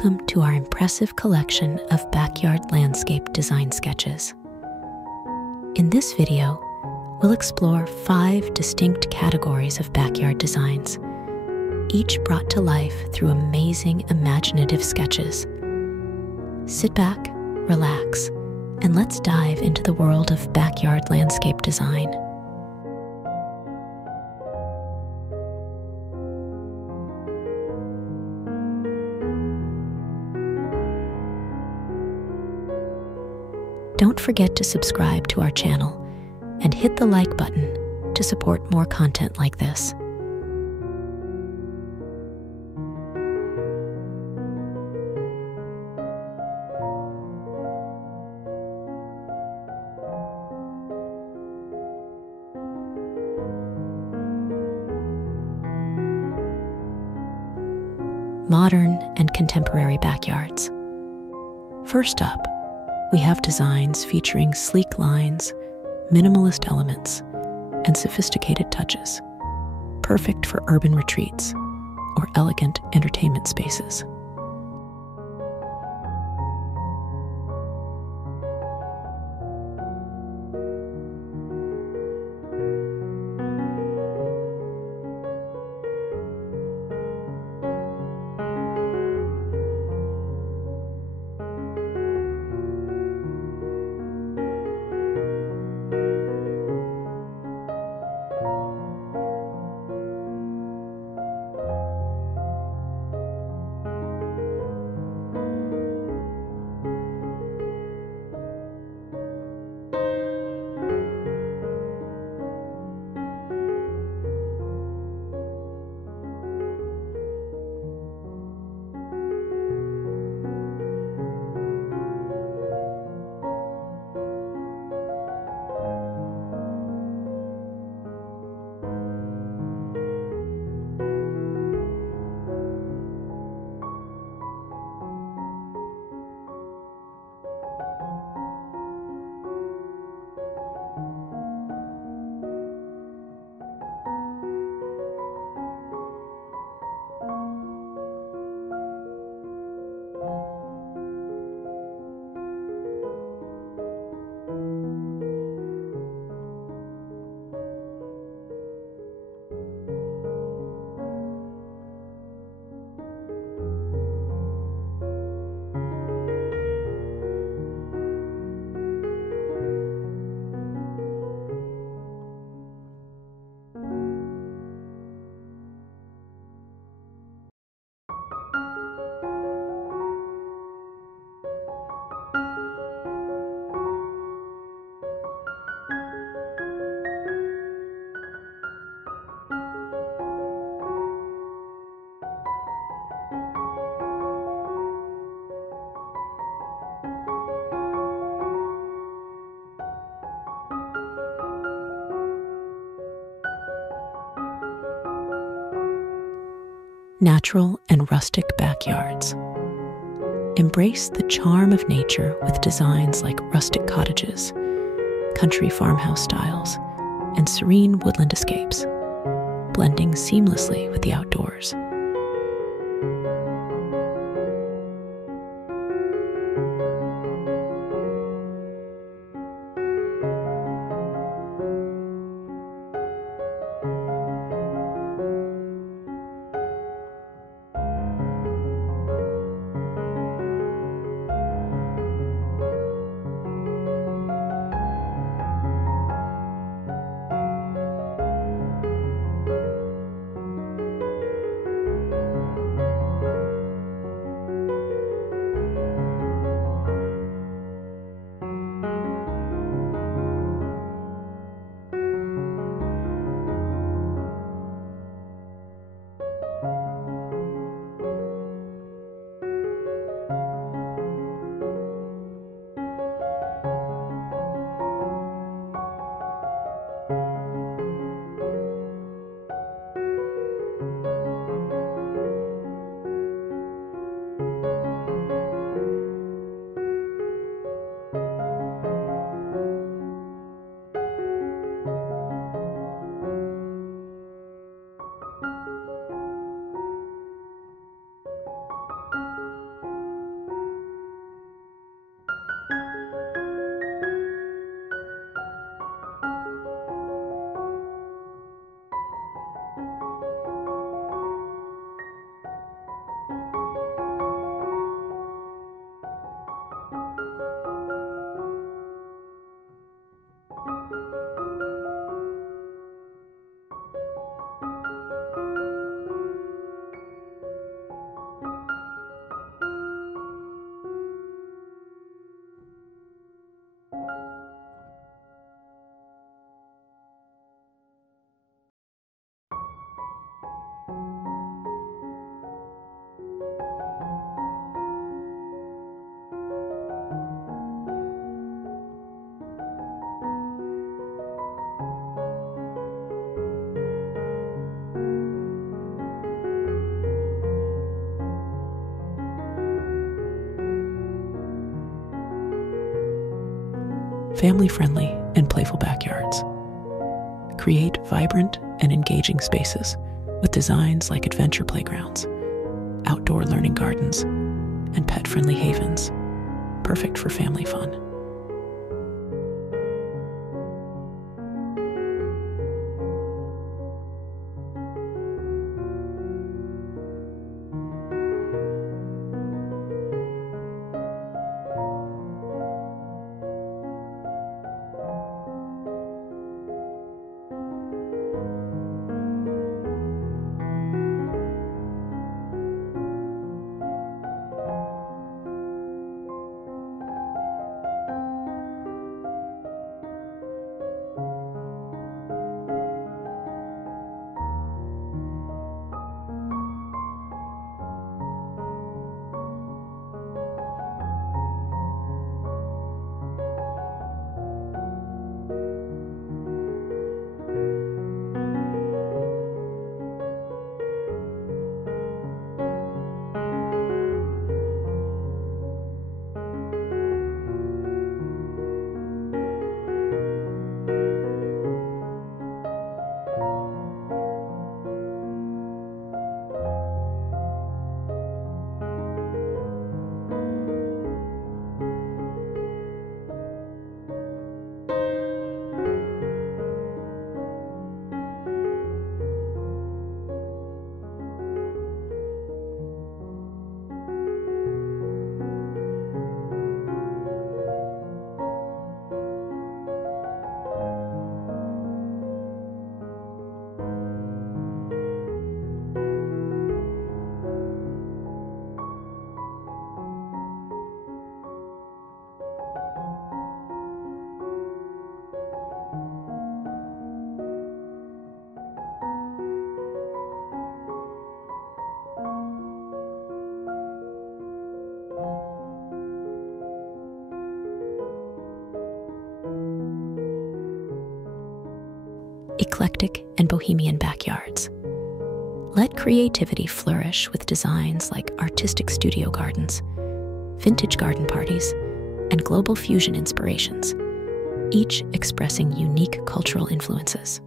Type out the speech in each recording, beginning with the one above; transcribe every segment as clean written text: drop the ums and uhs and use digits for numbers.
Welcome to our impressive collection of backyard landscape design sketches. In this video, we'll explore 5 distinct categories of backyard designs, each brought to life through amazing imaginative sketches. Sit back, relax, and let's dive into the world of backyard landscape design. Don't forget to subscribe to our channel and hit the like button to support more content like this. Modern and contemporary backyards. First up, we have designs featuring sleek lines, minimalist elements, and sophisticated touches, perfect for urban retreats or elegant entertainment spaces. Natural and rustic backyards. Embrace the charm of nature with designs like rustic cottages, country farmhouse styles, and serene woodland escapes, blending seamlessly with the outdoors. family-friendly and playful backyards. Create vibrant and engaging spaces with designs like adventure playgrounds, outdoor learning gardens, and pet-friendly havens, perfect for family fun. Eclectic and bohemian backyards. Let creativity flourish with designs like artistic studio gardens, vintage garden parties, and global fusion inspirations, each expressing unique cultural influences.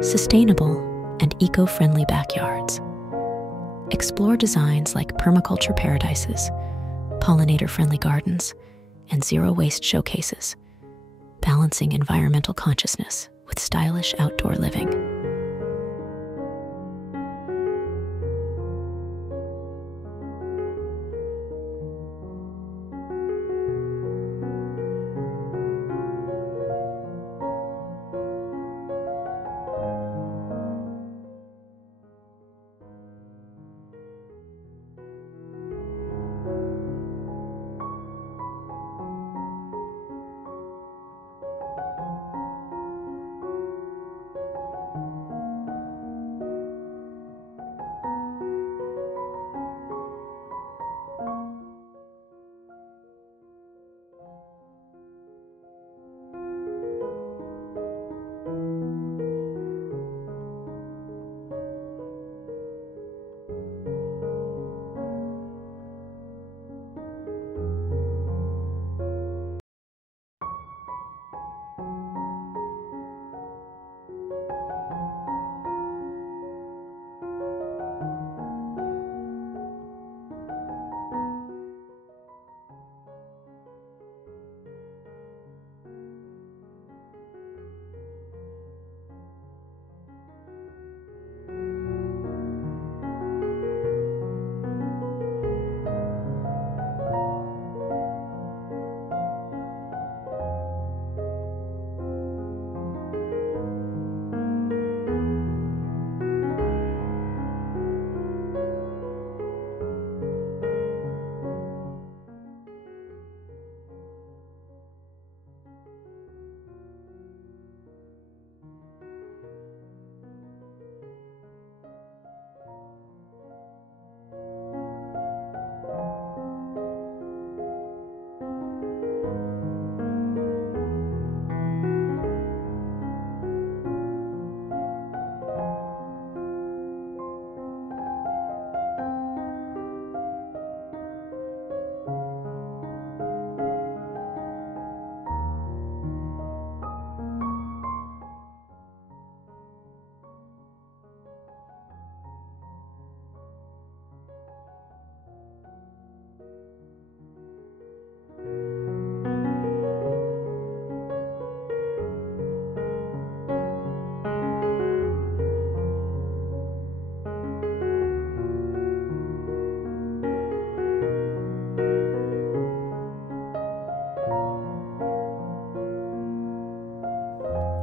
Sustainable and eco-friendly backyards. Explore designs like permaculture paradises, pollinator-friendly gardens, and zero-waste showcases, balancing environmental consciousness with stylish outdoor living.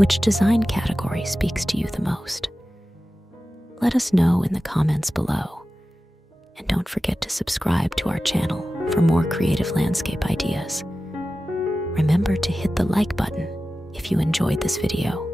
Which design category speaks to you the most? Let us know in the comments below. And don't forget to subscribe to our channel for more creative landscape ideas. Remember to hit the like button if you enjoyed this video.